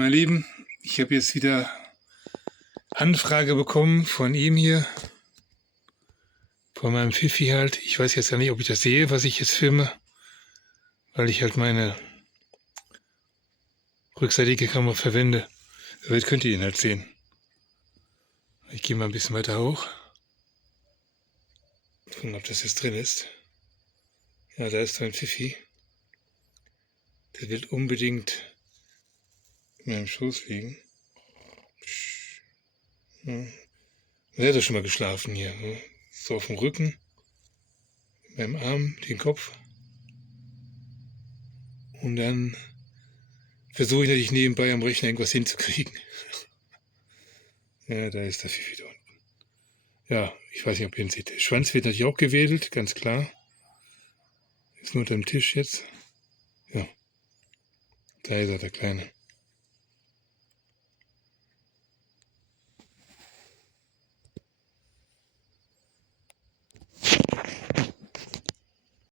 Mein Lieben, ich habe jetzt wieder Anfrage bekommen von ihm hier, von meinem Pfiffi halt. Ich weiß jetzt ja nicht, ob ich das sehe, was ich jetzt filme, weil ich halt meine rückseitige Kamera verwende. Aber jetzt könnt ihr ihn halt sehen. Ich gehe mal ein bisschen weiter hoch. Gucken, ob das jetzt drin ist. Ja, da ist mein Pfiffi. Der will unbedingt in meinem Schoß liegen. Ja. Der hat doch schon mal geschlafen hier. Ne? So auf dem Rücken, beim Arm, den Kopf. Und dann versuche ich natürlich nebenbei am Rechner irgendwas hinzukriegen. Ja, da ist der Pfiffi da unten. Ja, ich weiß nicht, ob ihr ihn seht. Der Schwanz wird natürlich auch gewedelt, ganz klar. Ist nur unter dem Tisch jetzt. Ja, da ist er, der Kleine.